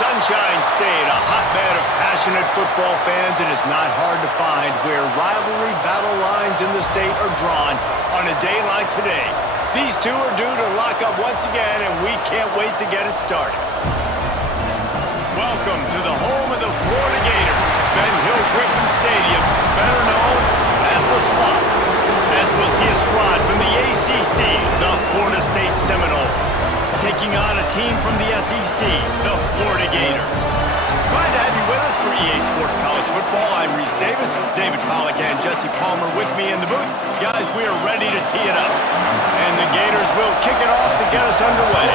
Sunshine State, a hotbed of passionate football fans. It is not hard to find where rivalry battle lines in the state are drawn on a day like today. These two are due to lock up once again, and we can't wait to get it started. Welcome to the home of the Florida Gators, Ben Hill Griffin Stadium, better known as the Swamp, as we'll see a squad from the ACC, the Florida State Seminoles, taking on a team from the SEC, the Florida Gators. Glad to have you with us for EA Sports College Football. I'm Reese Davis, David Pollack and Jesse Palmer with me in the booth. Guys, we are ready to tee it up. And the Gators will kick it off to get us underway.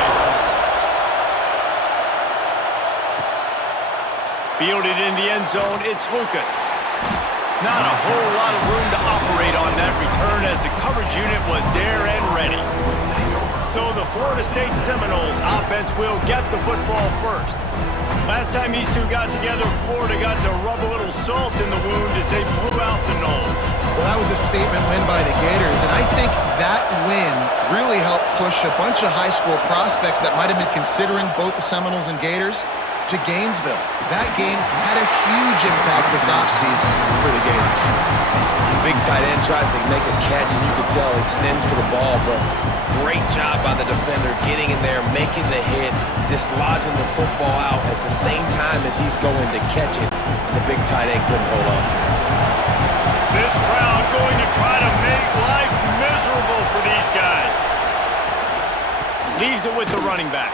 Fielded in the end zone, it's Lucas. Not a whole lot of room to operate on that return as the coverage unit was there and ready. So the Florida State Seminoles offense will get the football first. Last time these two got together, Florida got to rub a little salt in the wound as they blew out the Noles. Well, that was a statement win by the Gators, and I think that win really helped push a bunch of high school prospects that might have been considering both the Seminoles and Gators to Gainesville. That game had a huge impact this offseason for the Gators. Big tight end tries to make a catch, and you can tell he extends for the ball, but great job by the defender getting in there, making the hit, dislodging the football out at the same time as he's going to catch it, and the big tight end couldn't hold on to it. This crowd going to try to make life miserable for these guys. Leaves it with the running back.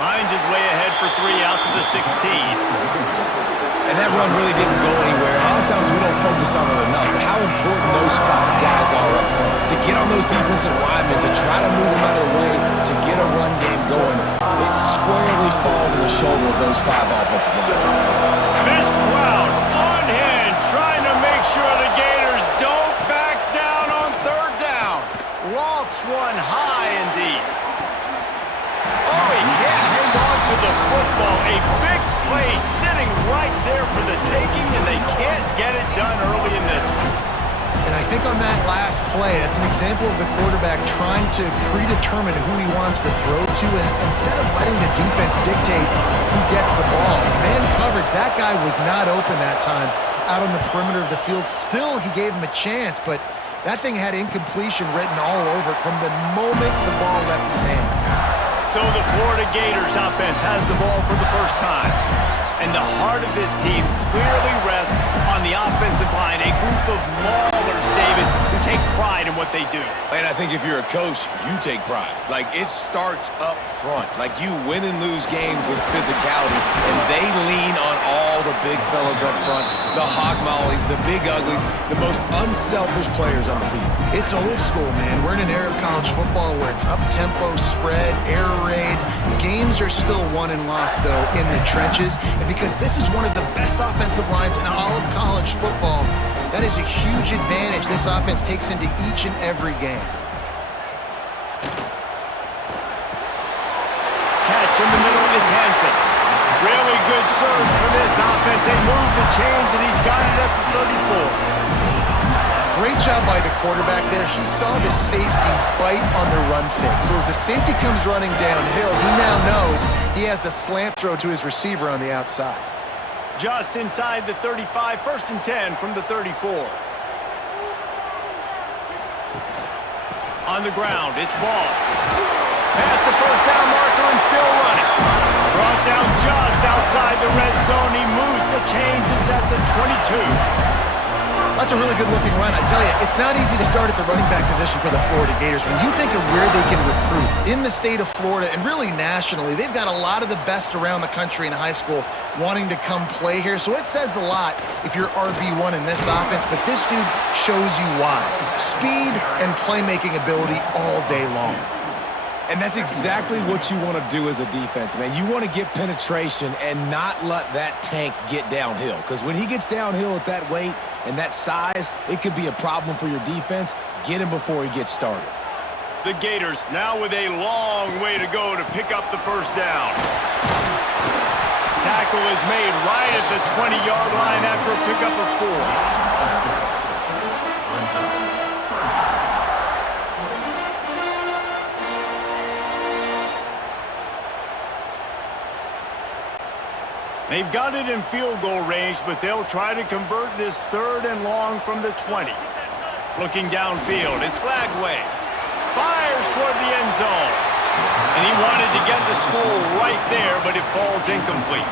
Finds his way ahead for 3 out to the 16. And that run really didn't go anywhere. A lot of times we don't focus on it enough, but how important those 5 guys are up front. To get on those defensive linemen, to try to move them out of the way, to get a run game going, it squarely falls on the shoulder of those 5 offensive linemen. This crowd on hand trying to make sure the Gators don't back down on 3rd down. Lofts one high and deep. Oh, he can't hang on to the football. A big play sitting right there for the taking, and they can't get it done early in this one. And I think on that last play, that's an example of the quarterback trying to predetermine who he wants to throw to, and instead of letting the defense dictate who gets the ball. Man coverage, that guy was not open that time out on the perimeter of the field. Still, he gave him a chance, but that thing had incompletion written all over it from the moment the ball left his hand. So the Florida Gators offense has the ball for the first time. And the heart of this team clearly rests on the offensive line, a group of maulers, David, who take pride in what they do. And I think if you're a coach, you take pride. Like, it starts up front. Like, you win and lose games with physicality, and they lean on all the big fellas up front, the hog mollies, the big uglies, the most unselfish players on the field. It's old school, man. We're in an era of college football where it's up-tempo, spread, air raid. Games are still won and lost, though, in the trenches. And because this is one of the best offensive lines in all of college football, that is a huge advantage this offense takes into each and every game. Catch in the middle, it's Hansen. Really good surge for this offense. They move the chains, and he's got it at the 34. Great job by the quarterback there. He saw the safety bite on the run fake. So as the safety comes running downhill, he now knows he has the slant throw to his receiver on the outside. Just inside the 35, 1st and 10 from the 34. On the ground, it's Ball. Past the 1st down marker and still running. Brought down just outside the red zone. He moves the chains. It's at the 22. That's a really good-looking run. I tell you, it's not easy to start at the running back position for the Florida Gators. When you think of where they can recruit in the state of Florida and really nationally, they've got a lot of the best around the country in high school wanting to come play here. So it says a lot if you're RB1 in this offense, but this dude shows you why. Speed and playmaking ability all day long. And that's exactly what you want to do as a defense, man. You want to get penetration and not let that tank get downhill. Because when he gets downhill at that weight and that size, it could be a problem for your defense. Get him before he gets started. The Gators now with a long way to go to pick up the 1st down. Tackle is made right at the 20-yard line after a pickup of 4. They've got it in field goal range, but they'll try to convert this 3rd and long from the 20. Looking downfield, it's Lagway. Fires toward the end zone. And he wanted to get the score right there, but it falls incomplete.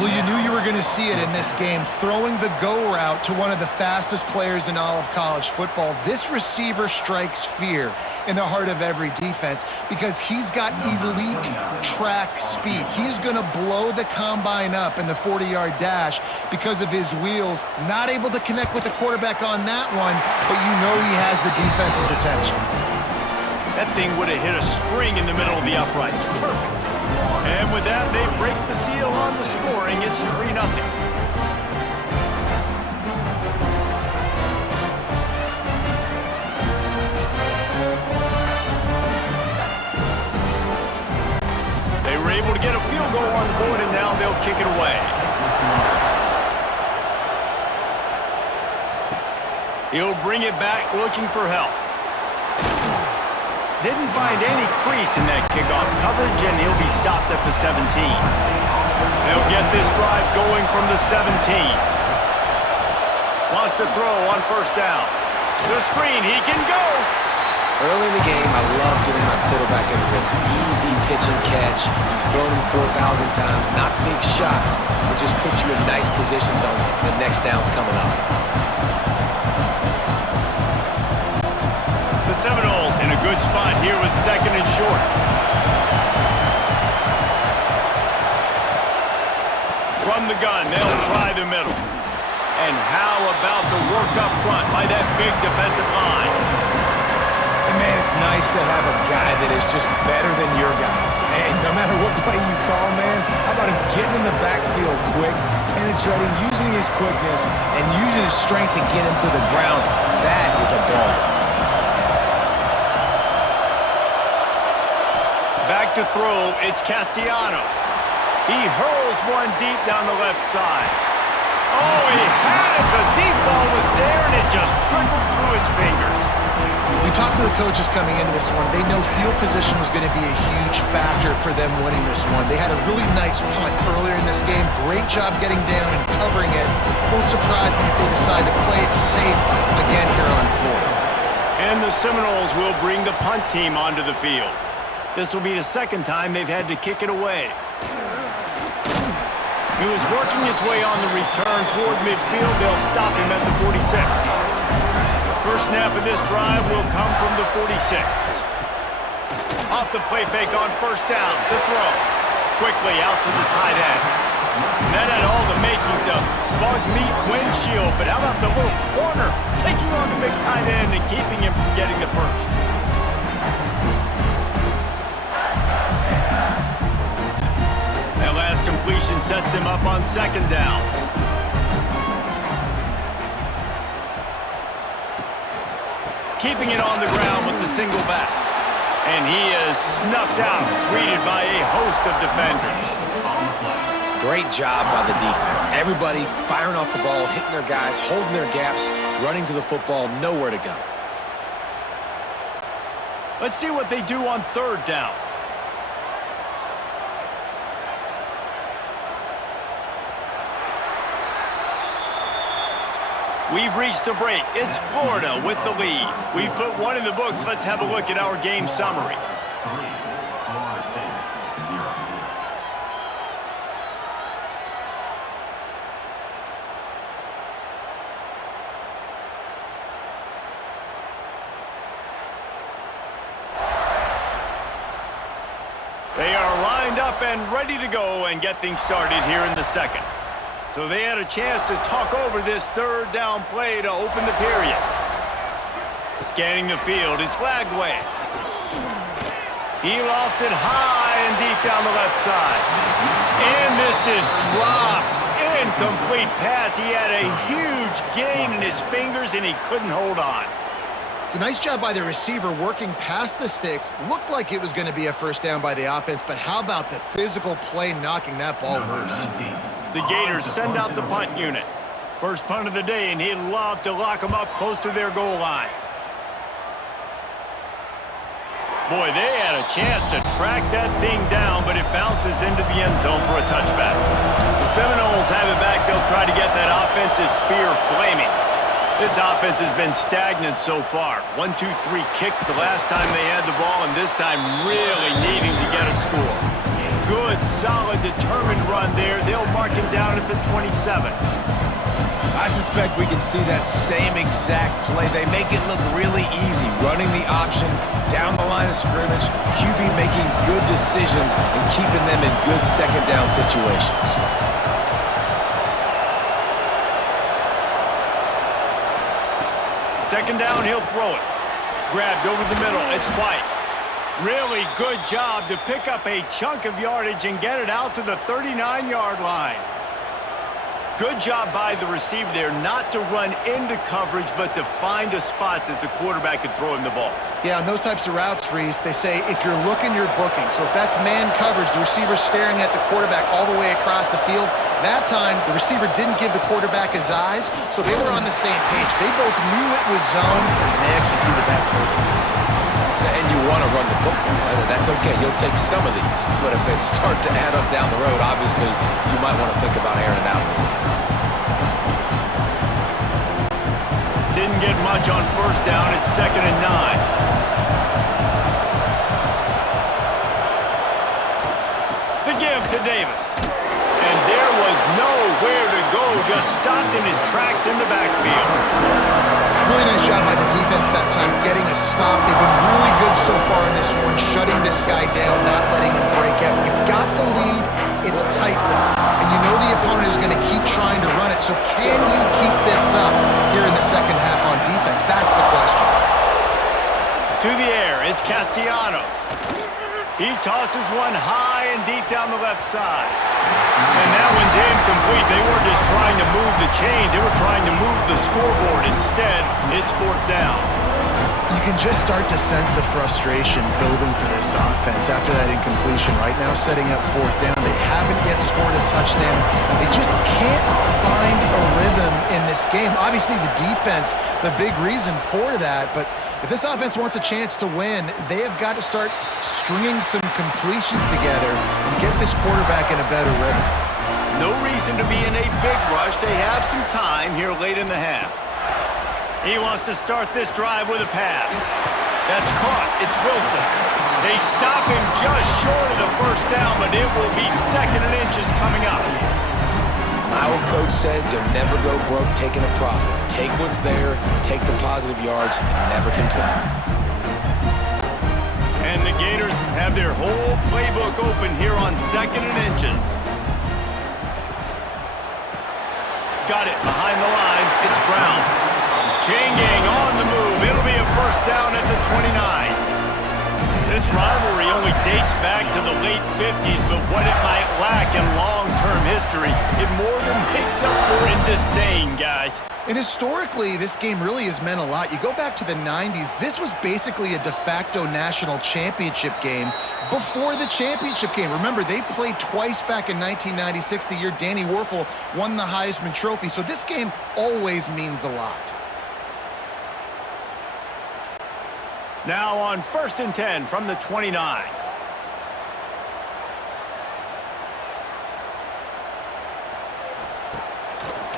Well, you knew you were going to see it in this game, throwing the go route to one of the fastest players in all of college football. This receiver strikes fear in the heart of every defense because he's got elite track speed. He's going to blow the combine up in the 40-yard dash because of his wheels. Not able to connect with the quarterback on that one, but you know he has the defense's attention. That thing would have hit a string in the middle of the uprights. Perfect. And with that, they break the seal on the scoring. It's 3-0. They were able to get a field goal on the board, and now they'll kick it away. He'll bring it back looking for help. Didn't find any crease in that kickoff coverage, and he'll be stopped at the 17. They'll get this drive going from the 17. Wants to throw on 1st down. The screen, he can go. Early in the game, I love getting my quarterback in a rhythm. Easy pitch and catch. You've thrown him 4,000 times. Not big shots, but just put you in nice positions on the next downs coming up. The Seminoles in a good spot here with 2nd and short. From the gun, they'll try the middle. And how about the work up front by that big defensive line? And man, it's nice to have a guy that is just better than your guys. And no matter what play you call, man, how about him getting in the backfield quick, penetrating, using his quickness, and using his strength to get him to the ground. That is a ball. Back to throw, it's Castellanos. He hurls one deep down the left side. Oh, he had it. The deep ball was there, and it just trickled through his fingers. We talked to the coaches coming into this one. They know field position was going to be a huge factor for them winning this one. They had a really nice punt earlier in this game. Great job getting down and covering it. Won't surprise me if they decide to play it safe again here on 4th. And the Seminoles will bring the punt team onto the field. This will be the 2nd time they've had to kick it away. He was working his way on the return toward midfield. They'll stop him at the 46. First snap of this drive will come from the 46. Off the play fake on 1st down. The throw. Quickly out to the tight end. That had all the makings of bug meat windshield, but how about the little corner taking on the big tight end and keeping him from getting the first? That last completion sets him up on 2nd down. Keeping it on the ground with the single back. And he is snuffed out, greeted by a host of defenders. Great job by the defense. Everybody firing off the ball, hitting their guys, holding their gaps, running to the football, nowhere to go. Let's see what they do on 3rd down. We've reached the break. It's Florida with the lead. We've put one in the books. Let's have a look at our game summary. They are lined up and ready to go and get things started here in the 2nd. So they had a chance to talk over this 3rd down play to open the period. Scanning the field, it's Lagway. He lofts it high and deep down the left side. And this is dropped. Incomplete pass. He had a huge gain in his fingers and he couldn't hold on. It's a nice job by the receiver working past the sticks. Looked like it was going to be a 1st down by the offense, but how about the physical play knocking that ball loose? The Gators send out the punt unit. First punt of the day, and he'd love to lock them up close to their goal line. Boy, they had a chance to track that thing down, but it bounces into the end zone for a touchback. The Seminoles have it back. They'll try to get that offensive spear flaming. This offense has been stagnant so far. 1-2-3 kick the last time they had the ball, and this time really needing to get a score. Good, solid, determined run there. They'll mark him down at the 27. I suspect we can see that same exact play. They make it look really easy, running the option down the line of scrimmage, QB making good decisions and keeping them in good second down situations. Second down, he'll throw it. Grabbed over the middle. It's White. Really good job to pick up a chunk of yardage and get it out to the 39-yard line. Good job by the receiver there not to run into coverage, but to find a spot that the quarterback could throw him the ball. Yeah, on those types of routes, Reese, they say if you're looking, you're booking. So if that's man coverage, the receiver's staring at the quarterback all the way across the field. That time, the receiver didn't give the quarterback his eyes, so they were on the same page. They both knew it was zone, and they executed that perfectly. And you want to run the football. That's okay. You'll take some of these. But if they start to add up down the road, obviously, you might want to think about airing it out a little bit. Didn't get much on first down. It's 2nd and 9. The give to Davis. And there was nowhere to go. Just stopped in his tracks in the backfield. Really nice job by the defense that time, getting a stop. They've been really good so far in this one, shutting this guy down, not letting him break out. You've got the lead. It's tight, though. And you know the opponent is going to keep trying to run it. So can you keep this up here in the second half on defense? That's the question. To the air, it's Castellanos. He tosses one high and deep down the left side. And that one's incomplete. They weren't just trying to move the chains. They were trying to move the scoreboard. Instead, it's 4th down. You can just start to sense the frustration building for this offense after that incompletion. Right now, setting up 4th down. They haven't yet scored a touchdown. They just can't find a rhythm in this game. Obviously, the defense, the big reason for that. But if this offense wants a chance to win, they have got to start stringing some completions together and get this quarterback in a better rhythm. No reason to be in a big rush. They have some time here late in the half. He wants to start this drive with a pass. That's caught. It's Wilson. They stop him just short of the first down, but it will be 2nd and inches coming up. My old coach said you'll never go broke taking a profit. Take what's there, take the positive yards, and never complain. And the Gators have their whole playbook open here on 2nd and inches. Got it behind the line. It's Brown. Chain gang on the move. It'll be a first down at the 29. This rivalry only dates back to the late 50s, but what it might lack in long-term history, it more than makes up for in disdain, guys. And historically, this game really has meant a lot. You go back to the 90s, this was basically a de facto national championship game before the championship game. Remember, they played twice back in 1996, the year Danny Werfel won the Heisman Trophy. So this game always means a lot. Now on 1st and 10 from the 29.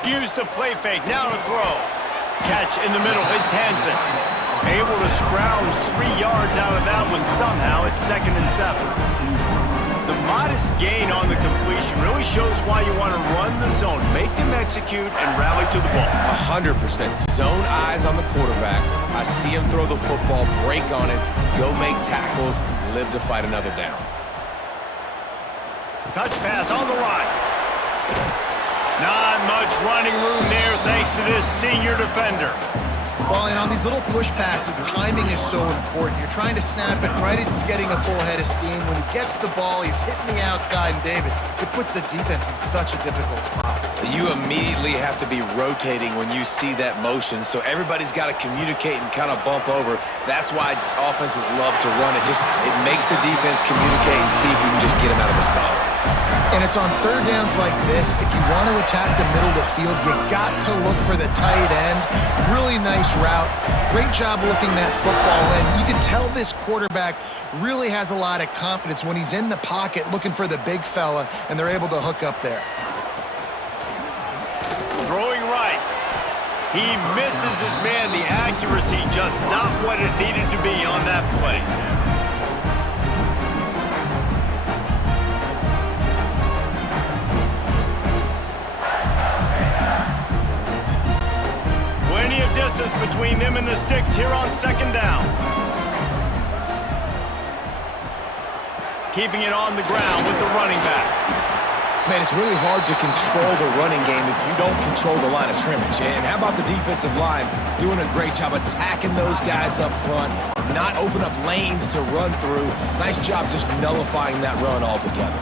Use the play fake, now to throw. Catch in the middle, it's Hansen. Able to scrounge 3 yards out of that one somehow. It's 2nd and 7. The modest gain on the completion really shows why you want to run the zone, make them execute, and rally to the ball. 100%. Zone eyes on the quarterback. I see him throw the football, break on it, go make tackles, live to fight another down. Touch pass on the right. Not much running room there thanks to this senior defender. Well, and on these little push passes, timing is so important. You're trying to snap it right as he's getting a full head of steam. When he gets the ball, he's hitting the outside, and David, it puts the defense in such a difficult spot. You immediately have to be rotating when you see that motion, so everybody's got to communicate and kind of bump over. That's why offenses love to run it. It makes the defense communicate and see if you can just get him out of the spot. And it's on third downs like this, if you want to attack the middle of the field, you got to look for the tight end. Really nice route. Great job looking that football in. You can tell this quarterback really has a lot of confidence when he's in the pocket looking for the big fella, and they're able to hook up there. Throwing right. He misses his man. The accuracy just not what it needed to be on that play. Plenty of distance between them and the sticks here on second down. Keeping it on the ground with the running back. Man, it's really hard to control the running game if you don't control the line of scrimmage. And how about the defensive line doing a great job attacking those guys up front, not open up lanes to run through. Nice job just nullifying that run altogether.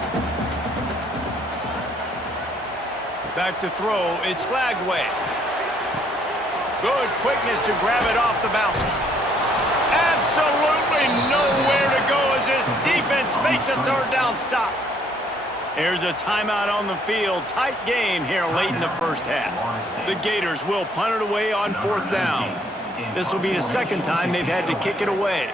Back to throw, it's Flagway. Good quickness to grab it off the bounce. Absolutely nowhere to go as this defense makes a third down stop. There's a timeout on the field. Tight game here late in the first half. The Gators will punt it away on fourth down. This will be the second time they've had to kick it away.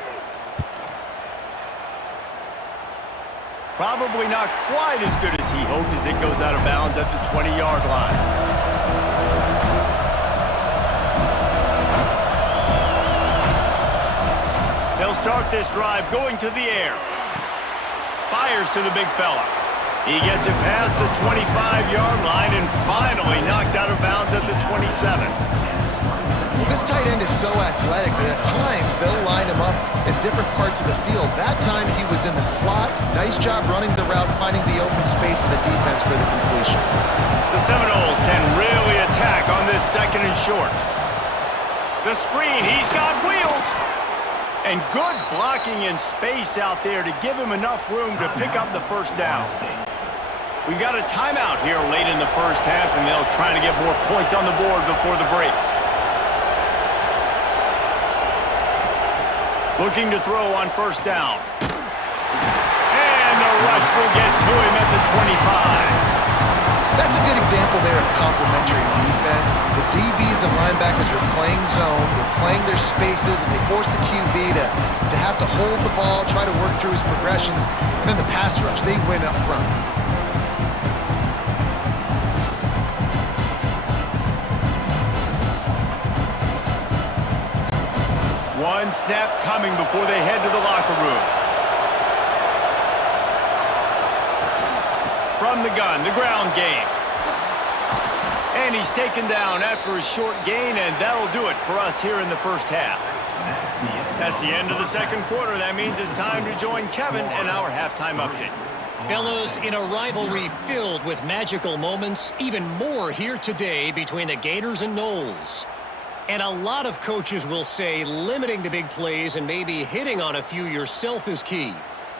Probably not quite as good as he hoped as it goes out of bounds at the 20-yard line. They'll start this drive going to the air. Fires to the big fella. He gets it past the 25-yard line and finally knocked out of bounds at the 27. This tight end is so athletic that at times they'll line him up in different parts of the field. That time he was in the slot. Nice job running the route, finding the open space in the defense for the completion. The Seminoles can really attack on this second and short. The screen, he's got wheels. And good blocking in space out there to give him enough room to pick up the first down. We got a timeout here late in the first half, and they'll try to get more points on the board before the break. Looking to throw on first down. And the rush will get to him at the 25. That's a good example there of complementary defense. The DBs and linebackers are playing zone, they're playing their spaces, and they force the QB to have to hold the ball, try to work through his progressions, and then the pass rush, they win up front. One snap coming before they head to the locker room. From the gun, the ground game. And he's taken down after a short gain, and that'll do it for us here in the first half. That's the end of the second quarter. That means it's time to join Kevin in our halftime update. Fellows, in a rivalry filled with magical moments, even more here today between the Gators and Noles. And a lot of coaches will say limiting the big plays and maybe hitting on a few yourself is key.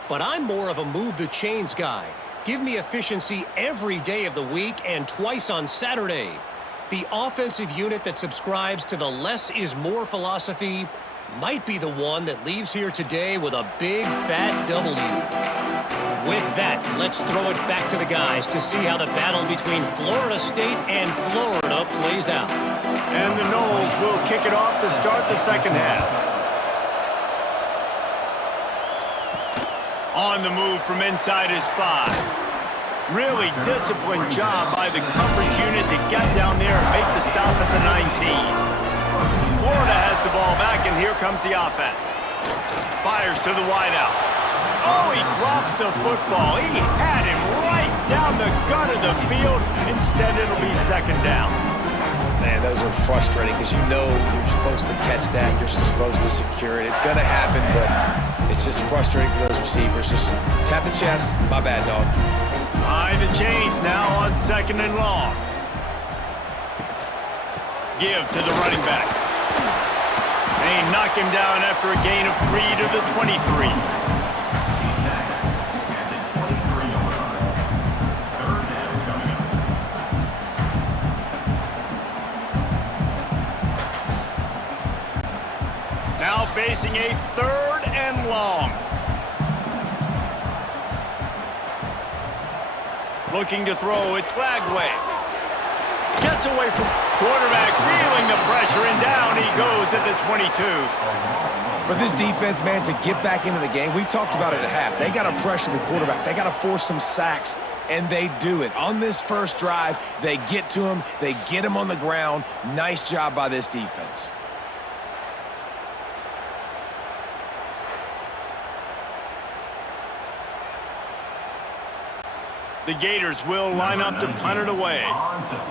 But I'm more of a move the chains guy. Give me efficiency every day of the week and twice on Saturday. The offensive unit that subscribes to the less is more philosophy might be the one that leaves here today with a big fat W. With that, let's throw it back to the guys to see how the battle between Florida State and Florida plays out. And the Noles will kick it off to start the second half. On the move from inside his 5. Really disciplined job by the coverage unit to get down there and make the stop at the 19. Florida has the ball back, and here comes the offense. Fires to the wideout. Oh, he drops the football. He had him right down the gut of the field. Instead, it'll be second down. Man, those are frustrating because you know you're supposed to catch that. You're supposed to secure it. It's going to happen, but it's just frustrating for those receivers. Just tap the chest. My bad, dog. Behind the chains now on second and long. Give to the running back. They knock him down after a gain of 3 to the 23. Now facing a third and long. Looking to throw, it's Flagway. Gets away from quarterback, feeling the pressure, and down he goes at the 22. For this defense, man, to get back into the game, we talked about it at half. They got to pressure the quarterback. They got to force some sacks, and they do it. On this first drive, they get to him. They get him on the ground. Nice job by this defense. The Gators will line up to punt it away.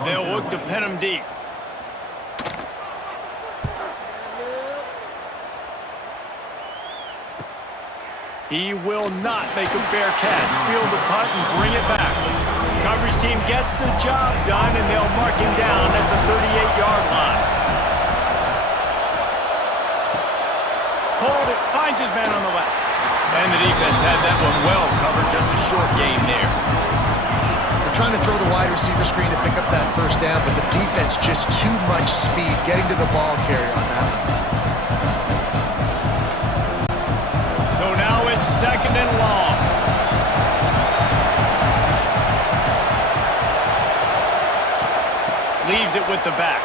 They'll look to pin him deep. He will not make a fair catch. Field the punt and bring it back. Coverage team gets the job done, and they'll mark him down at the 38-yard line. Hold it, finds his man on the left. And the defense had that one well covered, just a short game there. They're trying to throw the wide receiver screen to pick up that first down, but the defense just too much speed getting to the ball carrier on that one. So now it's 2nd and long. Leaves it with the back.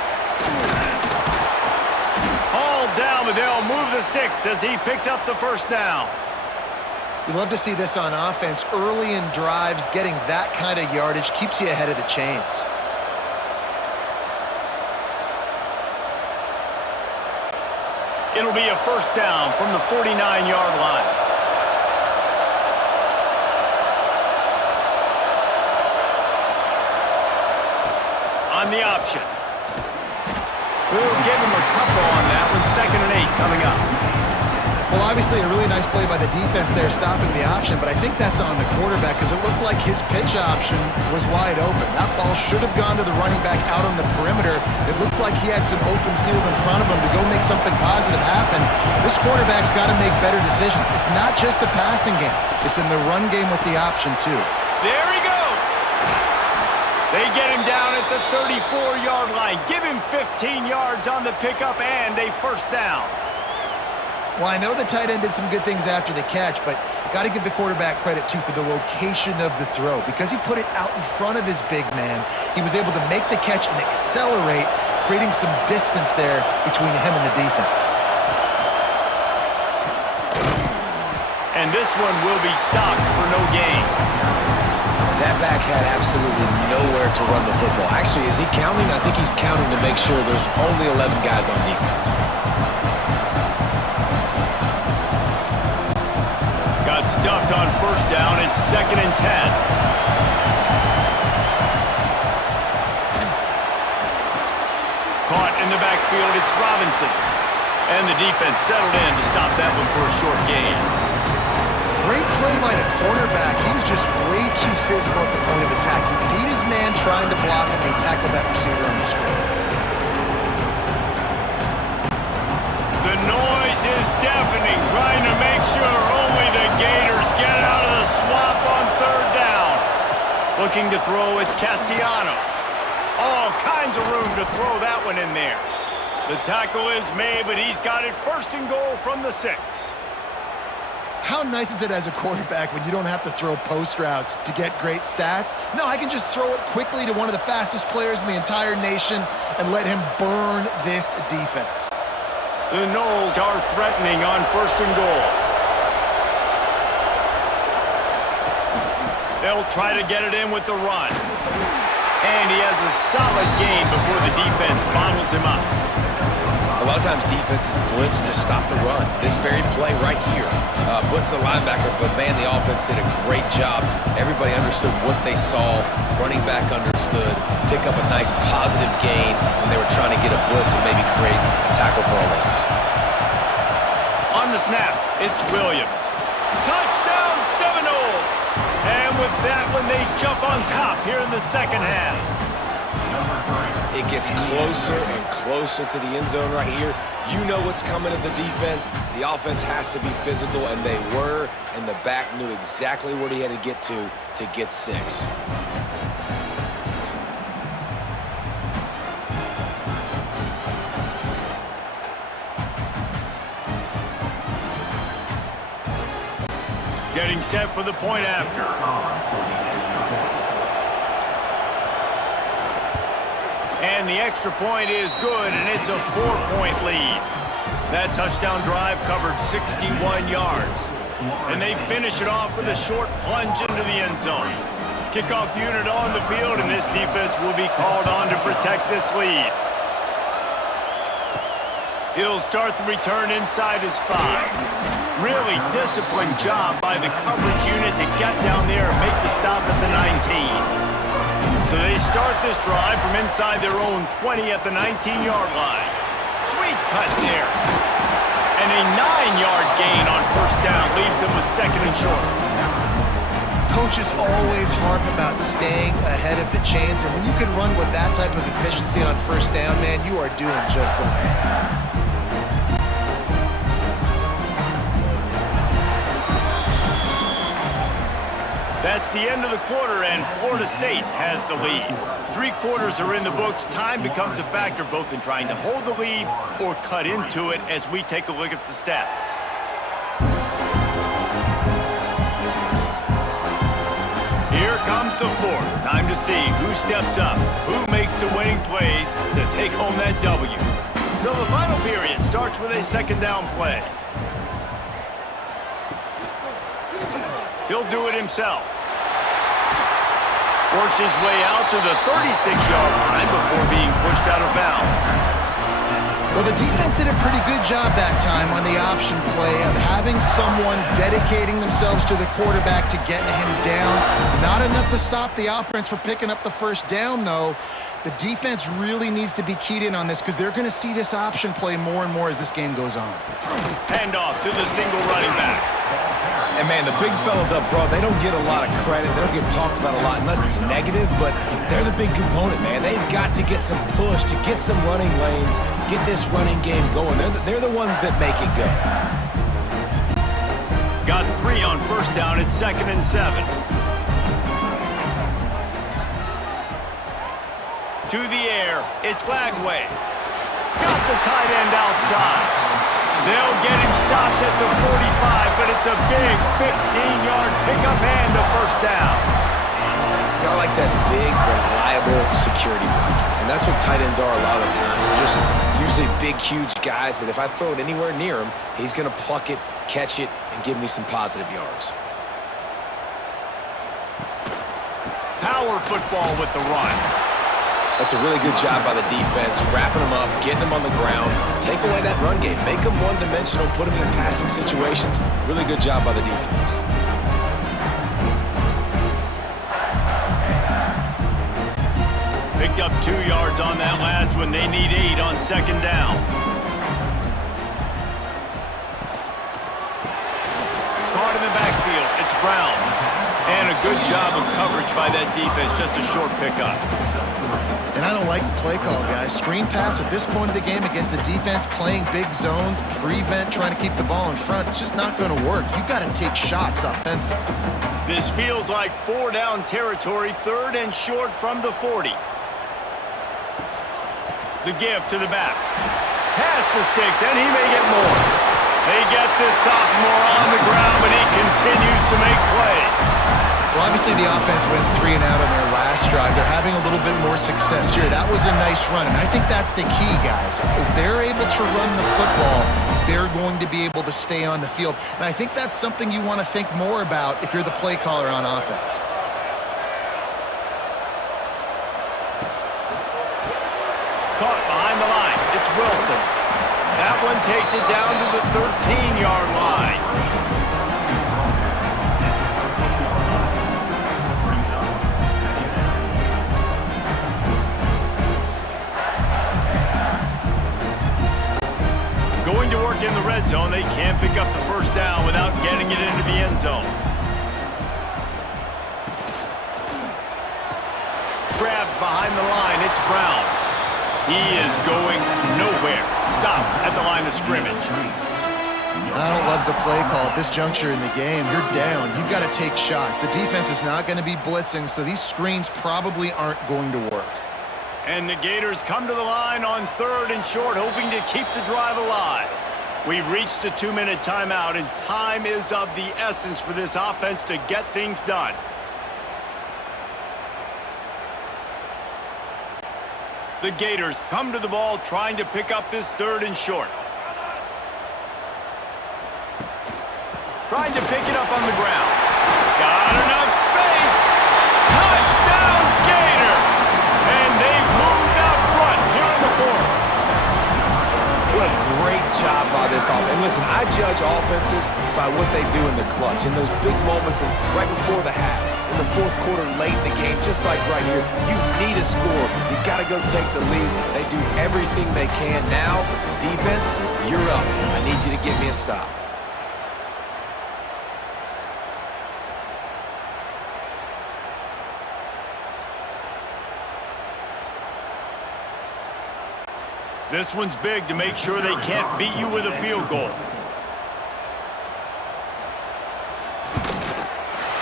Hauled down, but they'll move the sticks as he picks up the first down. You love to see this on offense. Early in drives, getting that kind of yardage keeps you ahead of the chains. It'll be a first down from the 49-yard line. On the option. We'll give him a couple on that one. 2nd and 8 coming up. Well, obviously a really nice play by the defense there stopping the option, but I think that's on the quarterback because it looked like his pitch option was wide open. That ball should have gone to the running back out on the perimeter. It looked like he had some open field in front of him to go make something positive happen. This quarterback's got to make better decisions. It's not just the passing game. It's in the run game with the option, too. There he goes. They get him down at the 34-yard line. Give him 15 yards on the pickup and a first down. Well, I know the tight end did some good things after the catch, but got to give the quarterback credit, too, for the location of the throw. Because he put it out in front of his big man, he was able to make the catch and accelerate, creating some distance there between him and the defense. And this one will be stopped for no gain. That back had absolutely nowhere to run the football. Actually, is he counting? I think he's counting to make sure there's only 11 guys on defense. Got stuffed on first down. It's 2nd and 10. Caught in the backfield. It's Robinson. And the defense settled in to stop that one for a short gain. Great play by the cornerback. He was just way too physical at the point of attack. He beat his man trying to block him, and he tackled that receiver on the screen. The noise is deafening, trying to make sure only the Gators get out of the swamp on 3rd down. Looking to throw, it's Castellanos. All kinds of room to throw that one in there. The tackle is made, but he's got it 1st and goal from the 6. How nice is it as a quarterback when you don't have to throw post routes to get great stats? No, I can just throw it quickly to one of the fastest players in the entire nation and let him burn this defense. The Noles are threatening on 1st and goal. They'll try to get it in with the run. And he has a solid gain before the defense bottles him up. A lot of times defenses blitz to stop the run. This very play right here, blitz the linebacker, but man, the offense did a great job. Everybody understood what they saw. Running back understood. Pick up a nice positive gain when they were trying to get a blitz and maybe create a tackle for a loss. On the snap, it's Williams. Touchdown Seminoles! And with that one, they jump on top here in the 2nd half. It gets closer and closer to the end zone right here. You know what's coming as a defense. The offense has to be physical, and they were, and the back knew exactly what he had to get 6. Getting set for the point after. And the extra point is good, and it's a 4-point lead. That touchdown drive covered 61 yards. And they finish it off with a short plunge into the end zone. Kickoff unit on the field, and this defense will be called on to protect this lead. He'll start the return inside his 5. Really disciplined job by the coverage unit to get down there and make the stop at the 19. So they start this drive from inside their own 20 at the 19-yard line. Sweet cut there. And a 9-yard gain on first down leaves them with second and short. Coaches always harp about staying ahead of the chains, and when you can run with that type of efficiency on first down, man, you are doing just that. That's the end of the quarter, and Florida State has the lead. 3 quarters are in the books. Time becomes a factor both in trying to hold the lead or cut into it as we take a look at the stats. Here comes the 4th. Time to see who steps up, who makes the winning plays to take home that W. So the final period starts with a second down play. He'll do it himself. Works his way out to the 36-yard line before being pushed out of bounds. Well, the defense did a pretty good job that time on the option play of having someone dedicating themselves to the quarterback to getting him down. Not enough to stop the offense from picking up the first down, though. The defense really needs to be keyed in on this because they're going to see this option play more and more as this game goes on. Handoff to the single running back. And, man, the big fellas up front, they don't get a lot of credit. They don't get talked about a lot unless it's negative, but they're the big component, man. They've got to get some push, to get some running lanes, get this running game going. They're the ones that make it go. Got 3 on first down at 2nd and 7. To the air, it's Bagway. Got the tight end outside. They'll get him stopped at the 45, but it's a big 15-yard pickup and a first down. Gotta like that big, reliable security blanket. And that's what tight ends are a lot of the times. They're just usually big, huge guys that if I throw it anywhere near him, he's going to pluck it, catch it, and give me some positive yards. Power football with the run. That's a really good job by the defense, wrapping them up, getting them on the ground, take away that run game, make them one-dimensional, put them in passing situations. Really good job by the defense. Picked up 2 yards on that last one. They need 8 on second down. Caught in the backfield. It's Brown. And a good job of coverage by that defense. Just a short pickup. And I don't like the play call, guys. Screen pass at this point of the game against the defense, playing big zones, prevent, trying to keep the ball in front. It's just not going to work. You got to take shots offensively. This feels like 4-down territory, 3rd and short from the 40. The give to the back. Pass the sticks, and he may get more. They get this sophomore on the ground, but he continues to make plays. Well, obviously the offense went 3 and out on their last drive. They're having a little bit more success here. That was a nice run, and I think that's the key, guys. If they're able to run the football, they're going to be able to stay on the field. And I think that's something you want to think more about if you're the play caller on offense. Caught behind the line. It's Wilson. That one takes it down to the 13-yard line. Going to work in the red zone. They can't pick up the first down without getting it into the end zone. Grabbed behind the line. It's Brown. He is going nowhere. Stop at the line of scrimmage. I don't love the play call at this juncture in the game. You're down. You've got to take shots. The defense is not going to be blitzing, so these screens probably aren't going to work. And the Gators come to the line on 3rd and short, hoping to keep the drive alive. We've reached the 2-minute timeout, and time is of the essence for this offense to get things done. The Gators come to the ball trying to pick up this 3rd and short. Trying to pick it up on the ground. Got enough space. Touchdown Gators! And they've moved out front here in the 4th. What a great job by this offense. And listen, I judge offenses by what they do in the clutch, in those big moments and right before the half, in the 4th quarter, late in the game, just like right here. You need a score. You got to go take the lead. They do everything they can. Now, defense, you're up. I need you to give me a stop. This one's big to make sure they can't beat you with a field goal.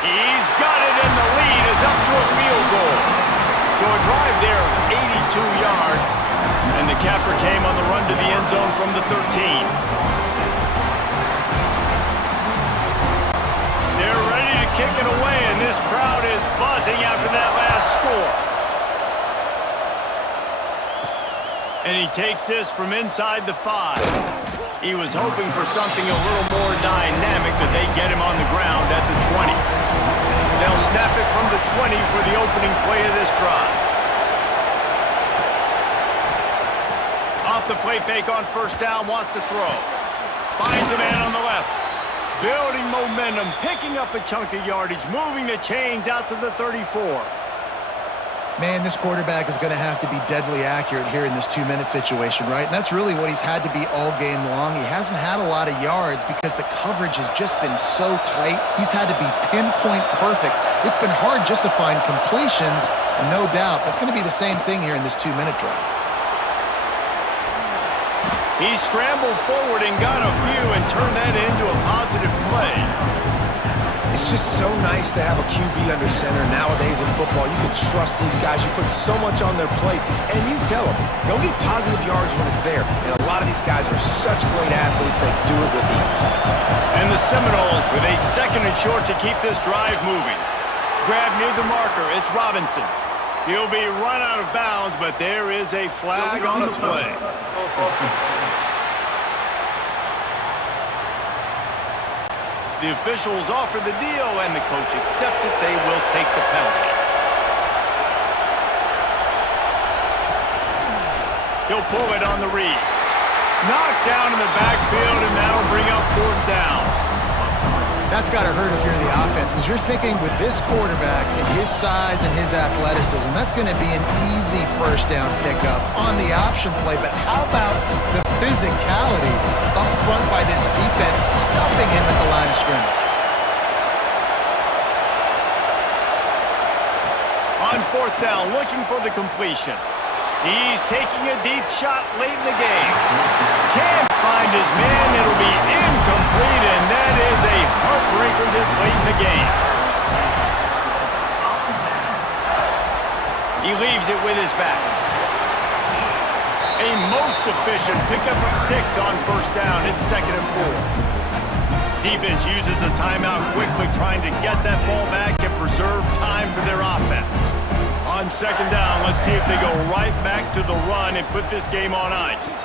He's got it, and the lead is up to a field goal. So a drive there of 82 yards, and the capper came on the run to the end zone from the 13. They're ready to kick it away, and this crowd is buzzing after that last score. And he takes this from inside the 5. He was hoping for something a little more dynamic, but they get him on the ground at the 20. They'll snap it from the 20 for the opening play of this drive. Off the play fake on 1st down, wants to throw. Finds a man on the left. Building momentum, picking up a chunk of yardage, moving the chains out to the 34. Man, this quarterback is going to have to be deadly accurate here in this 2-minute situation, right? And that's really what he's had to be all game long. He hasn't had a lot of yards because the coverage has just been so tight. He's had to be pinpoint perfect. It's been hard just to find completions, and no doubt that's going to be the same thing here in this 2-minute drive. He scrambled forward and got a few and turned that into a positive play. It's just so nice to have a QB under center nowadays in football. You can trust these guys. You put so much on their plate, and you tell them, go get positive yards when it's there. And a lot of these guys are such great athletes, they do it with ease. And the Seminoles with a 2nd and short to keep this drive moving. Grab near the marker, it's Robinson. He'll be run out of bounds, but there is a flag on the play. The officials offer the deal, and the coach accepts it. They will take the penalty. He'll pull it on the read. Knocked down in the backfield, and that'll bring up 4th down. That's got to hurt if you're the offense, because you're thinking with this quarterback and his size and his athleticism, that's going to be an easy 1st down pickup on the option play. But how about the physicality up front by this defense, stuffing him at the line of scrimmage? On 4th down, looking for the completion. He's taking a deep shot late in the game. Can't find his man. It'll be incomplete, and that is a heartbreaker this late in the game. He leaves it with his back. A most efficient pickup of 6 on 1st down. It's 2nd and 4. Defense uses a timeout quickly, trying to get that ball back and preserve time for their offense. On 2nd down, let's see if they go right back to the run and put this game on ice.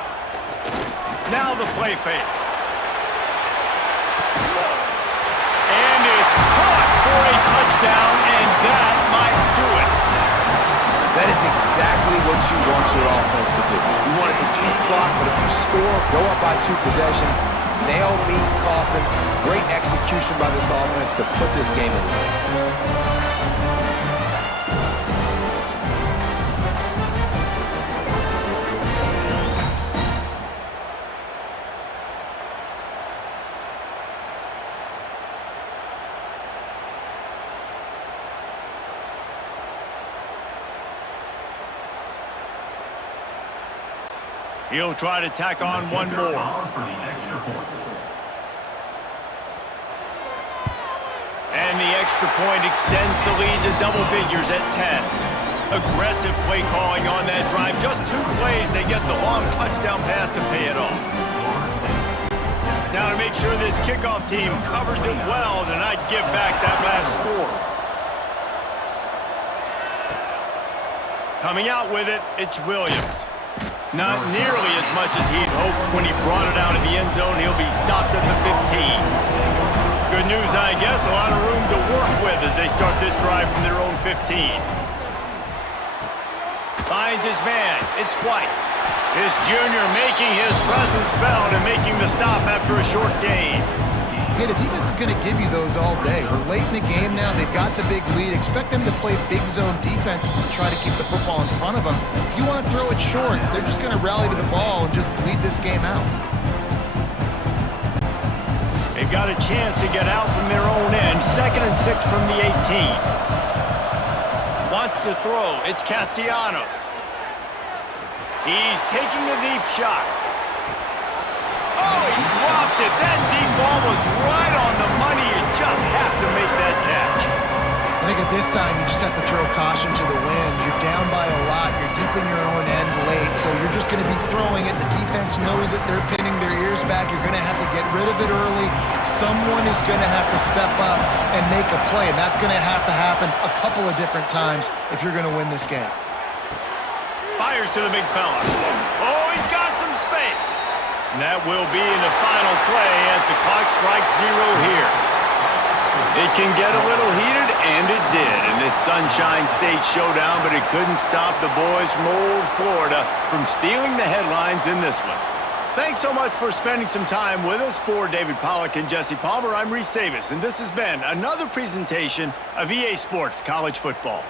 Now the play fake. And it's caught for a touchdown, and that might do it. That is exactly what you want your offense to do. You want it to eat clock, but if you score, go up by 2 possessions, nail, meet, coffin. Great execution by this offense to put this game away. He'll try to tack on one more. And the extra point extends the lead to double figures at 10. Aggressive play calling on that drive. Just 2 plays, they get the long touchdown pass to pay it off. Now to make sure this kickoff team covers it well to not give back that last score. Coming out with it, it's Williams. Not nearly as much as he'd hoped when he brought it out of the end zone. He'll be stopped at the 15. Good news, I guess. A lot of room to work with as they start this drive from their own 15. Finds his man. It's White. His junior making his presence felt and making the stop after a short gain. Hey, the defense is going to give you those all day. We're late in the game now. They've got the big lead. Expect them to play big zone defenses and try to keep the football in front of them. If you want to throw it short, they're just going to rally to the ball and just bleed this game out. They've got a chance to get out from their own end. 2nd and 6 from the 18. Wants to throw. It's Castellanos. He's taking the deep shot. Oh, he dropped it. That deep ball was right on the money. You just have to make that catch. I think at this time, you just have to throw caution to the wind. You're down by a lot. You're deep in your own end late, so you're just going to be throwing it. The defense knows it. They're pinning their ears back. You're going to have to get rid of it early. Someone is going to have to step up and make a play, and that's going to happen a couple of different times if you're going to win this game. Fires to the big fella. Oh, he's got some space. And that will be in the final play as the clock strikes 0 here. It can get a little heated, and it did in this Sunshine State showdown, but it couldn't stop the boys from old Florida from stealing the headlines in this one. Thanks so much for spending some time with us. For David Pollack and Jesse Palmer, I'm Reese Davis, and this has been another presentation of EA Sports College Football.